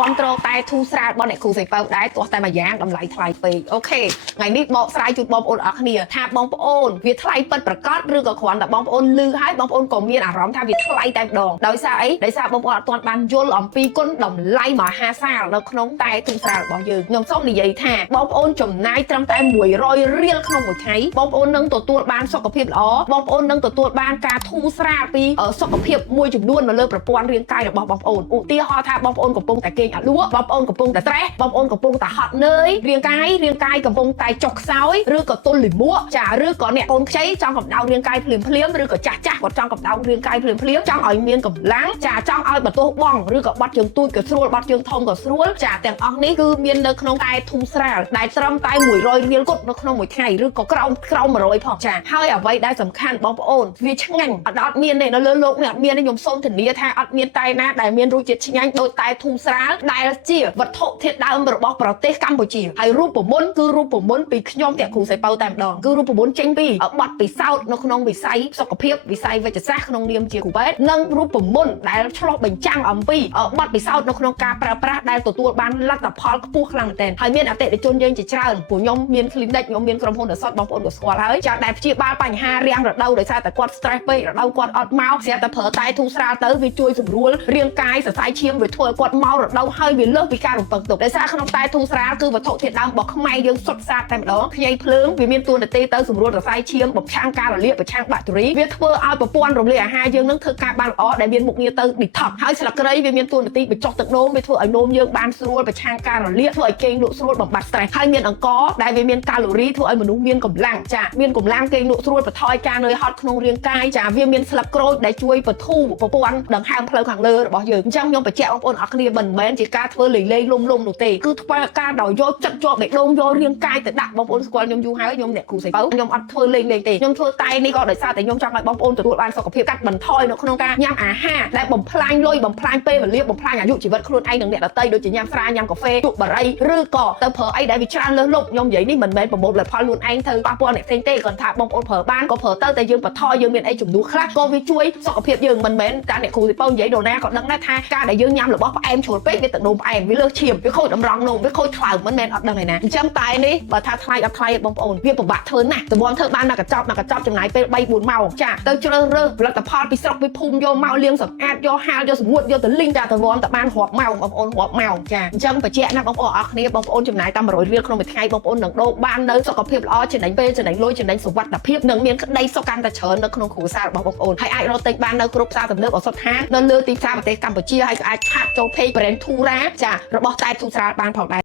Con trâu tai thu sra bọn này khu sẽ bao đái tua tai mà giang đầm lại thay về ok ngày ní bọ srai chụp bom ôn ở kia tha bom ôn việc thay bật bật cót rư có khoản là bom ôn lư hái bom ôn còn miên rõm tha việc thay tai đònដោយសារអីដោយសារបបងប្អូនអត់ទាន់បានយល់អំពីគុណតម្លៃមហាសាលនៅក្នុងតែទូស្រារបស់យើងខ្ញុំសូមនិយាយថាបងប្អូនចំណាយត្រឹមតែ100រៀលក្នុងមួយថ្ងៃបងប្អូននឹងទទួលបានសុខភាពល្អបងប្អូននឹងទទួលបានការធូរស្រាលពីសុខភាពមួយចំនួននៅលើប្រព័ន្ធរាងកាយរបស់បងប្អូនឧទាហរណ៍ថាបងប្អូនកំពុងតែគេងអាលក់បងប្អូនកំពុងតែត្រេសបងប្អូនកំពុងតែហត់នឿយរាងកាយកំពុងតែចុកខ្សោយឬក៏ទល់លាមកចាឬក៏អ្នកកូនខ្ចីចង់កម្ដៅរាងកាយភ្លាមឬក៏ចាស់គាត់ចង់កម្ដៅរាងកាយភ្លាមចង់ឲ្យមានកម្លាំងចាចង់ឲ្យបន្ទោសបងឬក៏បាត់ជើងទូចក៏ស្រួលបាត់ជើងធំក៏ស្រួលចាទាំងអស់នេះគឺមាននៅក្នុងតែធុំស្រាលដែលត្រឹមតែ100រៀលគត់នៅក្នុងមួយថ្ងៃឬក៏ក្រោម100ផងចាហើយអ្វីដែលសំខាន់បងប្អូនវាឆ្ងាញ់អត់មានទេនៅលើโลกនេះអត់មានទេខ្ញុំសូមធានាថាអត់មានតែណាដែលមានរសជាតិឆ្ងាញ់ដូចតែធុំស្រាលដែលជាវត្ថុធាតុដើមរបស់ប្រទេសកម្ពុជាហើយរូបមន្តគឺរូបមន្តពីខ្ញុំតាក់គ្រូសៃប៉ៅតែម្ដងគឺរូបមន្តចេញពីបទពិសោធន៍នៅក្នុងវិស័យសុខភាពវិស័យវិទ្យាសាស្ត្រក្នុងនាមជាគ្រូពេទ្យនិងរូបមន្តដែលឆ្លុះបញ្ចាំងអំពីបទពិសោធន៍នៅក្នុងការប្រើប្រាស់ដែលទទួលបានលទ្ធផលខ្ពស់ខ្លាំងមែនទែនហើយមានអតិថិជនយើងជាច្រើនពួកខ្ញុំមាន clinic ខ្ញុំមានក្រុមហ៊ុនដ៏សតបងប្អូនក៏ស្គាល់ហើយចាដែលព្យាបាលបញ្ហារាំងរដូវដោយសារតែគាត់ stress ពេករដូវគាត់អត់មកស្រាប់តែប្រើតែធូរស្រាលទៅវាជួយសម្រួលរាងកាយសរសៃឈាមវាធ្វើឲ្យគាត់មករដូវហើយវាលើសពីការរំពឹងទុកដោយសារក្នុងតែធូរស្រាលគឺវត្ថុធាតុដើមរបស់ខ្មែរយើងសុទ្ធសាធតែម្ដងខ្ញីភ្លើងវាមានតួនាទីទៅសម្រួលសរសៃឈាមបំខាំងការរលាកប្រឆាំងបាក់តេរីវាធ្វើឲ្យប្រព័ន្ធរំលាយអាហារយើងនឹងធ្វើការបានល្អដែលមានមុខងារទៅ detox ហើយស្លឹកគ្រៃវាមានតួនាទីបញ្ចុះទឹកនោមវាធ្វើឲ្យនោមយើងបានស្រួលប្រឆាំងការរលាកធ្វើឲ្យគេងលក់ស្រួលបំបត្តិ stress ហើយមានអង្ករដែលវាមានកាឡូរីធ្វើឲ្យមនុស្សមានកម្លាំងចាមានកម្លាំងគេងលក់ស្រួលបន្ថយការនឿយហត់ក្នុងរាងកាយចាវាមានស្លឹកក្រូចដែលជួយបន្ធូរប្រព័ន្ធដង្ហើមផ្លូវខាងលើរបស់យើងអញ្ចឹងខ្ញុំបញ្ជាក់បងប្អូនអរគ្នាមិនមែនជាការធ្វើលេងលំនោះទេគឺធ្វើការដោយយកចិត្តជាប់បេះដូងយករាងកាយទៅដាក់បងប្អូនស្គាល់ខ្ញុំយូរហើយខ្ញុំអ្នកគ្រូសៃប៉ៅខ្ញុំអត់ធ្វើលេងទេខ្ញុំធ្វើតែនេះក៏ដោយសារតែខ្ញុំចង់ឲ្យបងប្អូនទទួលបានសុខភាពកាត់បន្ថយនៅក្នុងការញ៉ាំអាហារដែលបំផ្លាញលុយបំផ្លាញពេលវេលាបំផ្លាញអាយុជីវិតខ្លួនឯងនិងអ្នកដទៃដូចជាញ៉ាំស្រាញ៉ាំកាហ្វេជក់បារីឬក៏ទៅប្រើអីដែលវាច្រើនលើសលប់ខ្ញុំនិយាយនេះមិនមែនប្រមូលផលខ្លួនឯងទៅប៉ះពាល់អ្នកផ្សេងទេគ្រាន់ថាបងប្អូនប្រើបានក៏ប្រើទៅតែយើងបន្ថយយើងមានអីជំនួសខ្លះក៏វាជួយសុខភាពយើងមិនមែនការអ្នកគ្រូសៃប៉ៅនិយាយដូរណាក៏ដឹងដែរថាការដែលយើងញ៉ាំរបស់ផ្អែមជ្រុលពេកវាទឹកនោមផ្អែមវាលើសឈាមវាខូចតម្រង់នោមវាខូចថ្លើមមិនមែនអត់ដឹងឯណាអញ្ចឹងតែនេះបើថាថ្លៃអត់ថ្លៃបងប្អូនវាពិបាកធ្វើណាស់តម្រាំធ្វើបានមកកញ្ចប់ចំណាយពេល 3-4 ម៉ោងចាទៅជ្រើសរើសផលិតផលពីស្រុកពីភូមិយកមកលាងសម្អាតយកហាលយកសម្ងួតយកទៅលីងចាតម្រាំតែបានរាប់ម៉ោងបងប្អូនរាប់ម៉ោងចាអញ្ចឹងបញ្ជាក់ណាបងប្អូនអរគ្នាបងប្អូនចំណាយតែ100រៀលក្នុងមួយថ្ងៃបងប្អូននឹងដូរបាននៅសុខភាពល្អចំណេញពេលចំណេញលុយចំណេញសុវត្ថិភាពនិងមានក្តីសុខកាន់តែច្រើននៅក្នុងគ្រួសាររបស់បងប្អូនហើយអាចរកទិញបាននៅគ្រប់ផ្សារទំនើបឱសថហាងនៅលើទីផ្សារប្រទេសកម្ពុជាហើយក៏អាចឆាតចូល page brand Thura ចារបស់តែធូស្រាលបានផងដែរ